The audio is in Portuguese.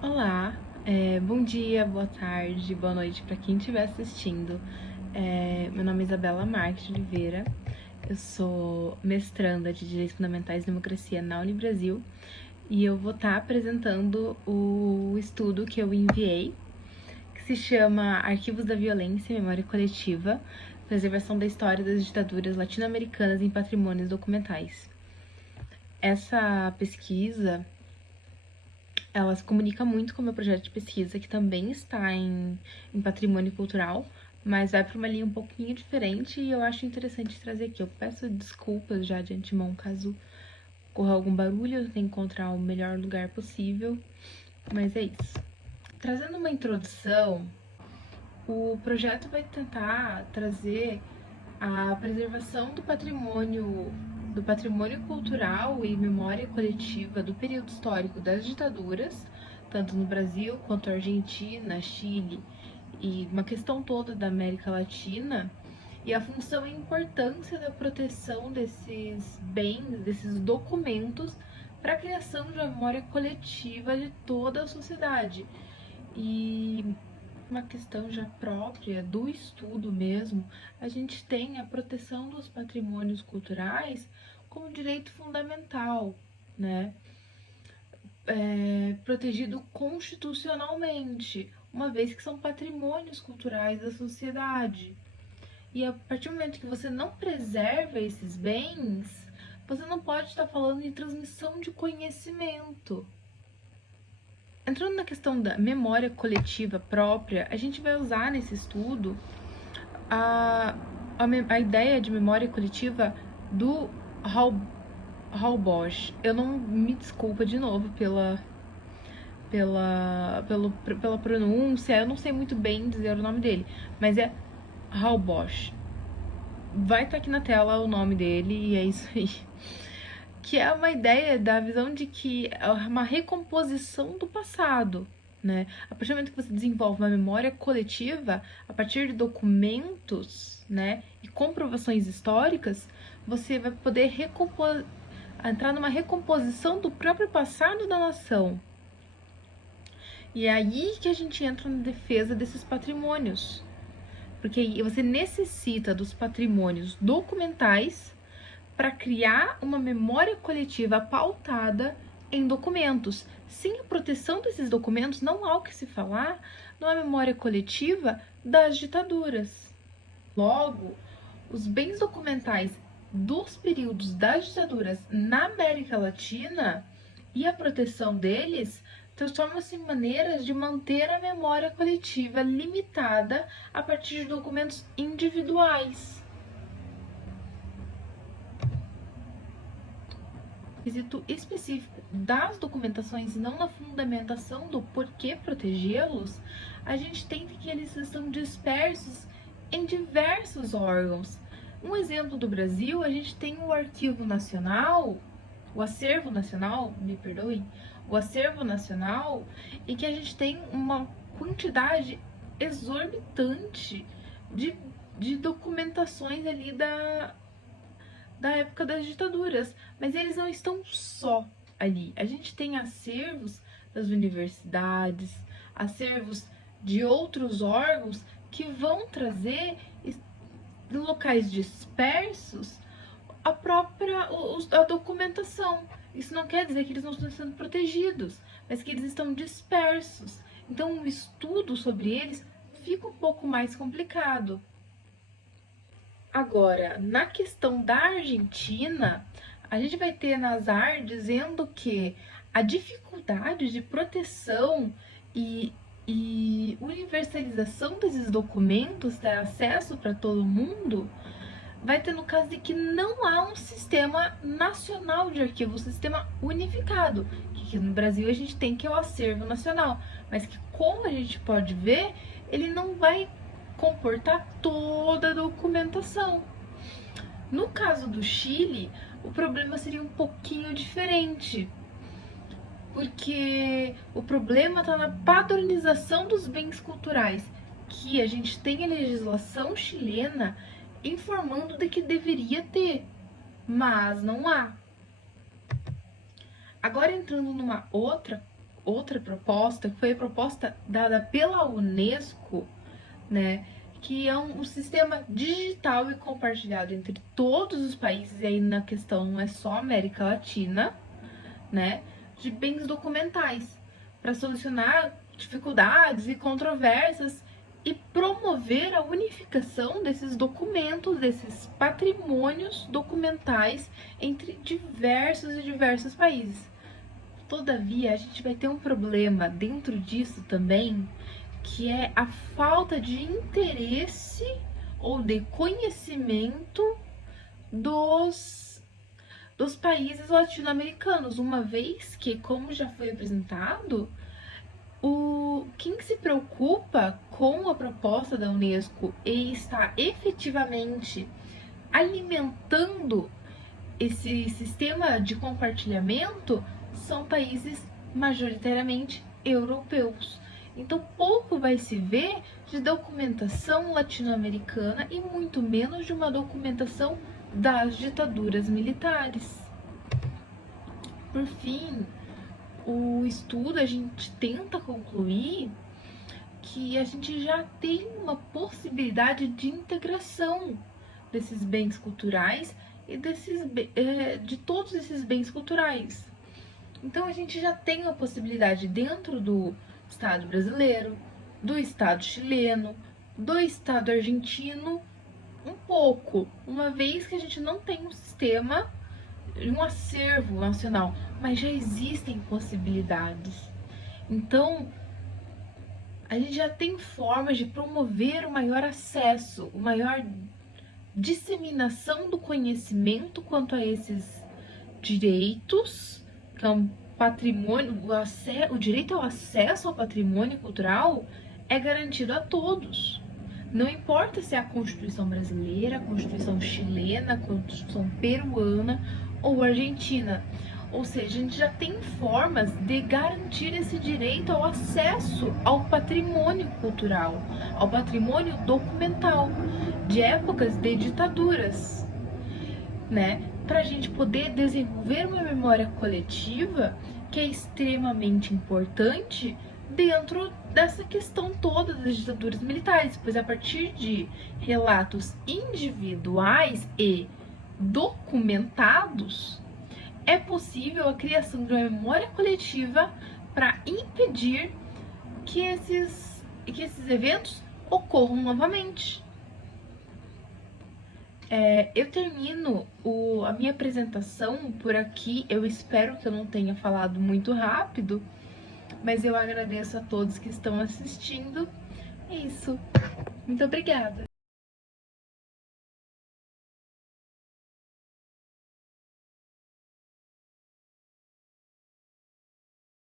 Olá, bom dia, boa tarde, boa noite para quem estiver assistindo. Meu nome é Isabela Marques de Oliveira, eu sou mestranda de Direitos Fundamentais e Democracia na Unibrasil e eu vou estar apresentando o estudo que eu enviei, que se chama Arquivos da Violência e Memória Coletiva, Preservação da História das Ditaduras Latino-Americanas em Patrimônios Documentais. Essa pesquisa ela se comunica muito com o meu projeto de pesquisa, que também está em patrimônio cultural, mas vai para uma linha um pouquinho diferente e eu acho interessante trazer aqui. Eu peço desculpas já de antemão caso ocorra algum barulho, eu tenho que encontrar o melhor lugar possível, mas é isso. Trazendo uma introdução, o projeto vai tentar trazer a preservação do patrimônio cultural e memória coletiva do período histórico das ditaduras, tanto no Brasil quanto Argentina, Chile e uma questão toda da América Latina, e a função e importância da proteção desses bens, desses documentos para a criação de uma memória coletiva de toda a sociedade. E uma questão já própria do estudo mesmo, a gente tem a proteção dos patrimônios culturais como direito fundamental, né? Protegido constitucionalmente, uma vez que são patrimônios culturais da sociedade. E a partir do momento que você não preserva esses bens, você não pode estar falando em transmissão de conhecimento. Entrando na questão da memória coletiva própria, a gente vai usar nesse estudo a ideia de memória coletiva do Bosch. Eu não me desculpa de novo pela pronúncia, eu não sei muito bem dizer o nome dele, mas é Bosch. Vai estar aqui na tela o nome dele e é isso aí. Que é uma ideia da visão de que é uma recomposição do passado, né? A partir do momento que você desenvolve uma memória coletiva, a partir de documentos, né, e comprovações históricas, você vai poder entrar numa recomposição do próprio passado da nação. E é aí que a gente entra na defesa desses patrimônios. Porque você necessita dos patrimônios documentais para criar uma memória coletiva pautada em documentos. Sem a proteção desses documentos, não há o que se falar numa memória coletiva das ditaduras. Logo, os bens documentais dos períodos das ditaduras na América Latina e a proteção deles transformam-se em maneiras de manter a memória coletiva limitada a partir de documentos individuais. Quesito específico das documentações e não na fundamentação do porquê protegê-los, a gente tem que eles estão dispersos em diversos órgãos. Um exemplo do Brasil, a gente tem o Arquivo Nacional, o Acervo Nacional, me perdoem, o Acervo Nacional, e que a gente tem uma quantidade exorbitante de documentações ali da época das ditaduras, mas eles não estão só ali. A gente tem acervos das universidades, acervos de outros órgãos que vão trazer em locais dispersos a documentação. Isso não quer dizer que eles não estão sendo protegidos, mas que eles estão dispersos. Então, o estudo sobre eles fica um pouco mais complicado. Agora, na questão da Argentina, a gente vai ter Nazar dizendo que a dificuldade de proteção e universalização desses documentos, ter acesso para todo mundo, vai ter no caso de que não há um sistema nacional de arquivo, um sistema unificado, que no Brasil a gente tem, que é o Acervo Nacional, mas que, como a gente pode ver, ele não vai comportar toda a documentação. No caso do Chile, o problema seria um pouquinho diferente, porque o problema está na padronização dos bens culturais, que a gente tem a legislação chilena informando de que deveria ter, mas não há. Agora entrando numa outra proposta, que foi a proposta dada pela Unesco, né, que é um sistema digital e compartilhado entre todos os países, e aí na questão não é só América Latina, né, de bens documentais, para solucionar dificuldades e controvérsias e promover a unificação desses documentos, desses patrimônios documentais entre diversos países. Todavia, a gente vai ter um problema dentro disso também, que é a falta de interesse ou de conhecimento dos países latino-americanos, uma vez que, como já foi apresentado, quem se preocupa com a proposta da Unesco e está efetivamente alimentando esse sistema de compartilhamento são países majoritariamente europeus. Então, pouco vai se ver de documentação latino-americana e muito menos de uma documentação das ditaduras militares. Por fim, o estudo a gente tenta concluir que a gente já tem uma possibilidade de integração desses bens culturais e de todos esses bens culturais. Então a gente já tem a possibilidade dentro do Estado brasileiro, do Estado chileno, do Estado argentino, um pouco, uma vez que a gente não tem um sistema, um acervo nacional, mas já existem possibilidades. Então, a gente já tem formas de promover o maior acesso, o maior disseminação do conhecimento quanto a esses direitos, que é um patrimônio, o direito ao acesso ao patrimônio cultural é garantido a todos. Não importa se é a Constituição brasileira, a Constituição chilena, a Constituição peruana ou argentina. Ou seja, a gente já tem formas de garantir esse direito ao acesso ao patrimônio cultural, ao patrimônio documental de épocas de ditaduras, né? Para a gente poder desenvolver uma memória coletiva que é extremamente importante dentro dessa questão toda das ditaduras militares, pois a partir de relatos individuais e documentados é possível a criação de uma memória coletiva para impedir que esses eventos ocorram novamente. Eu termino a minha apresentação por aqui. Eu espero que eu não tenha falado muito rápido, mas eu agradeço a todos que estão assistindo. É isso. Muito obrigada.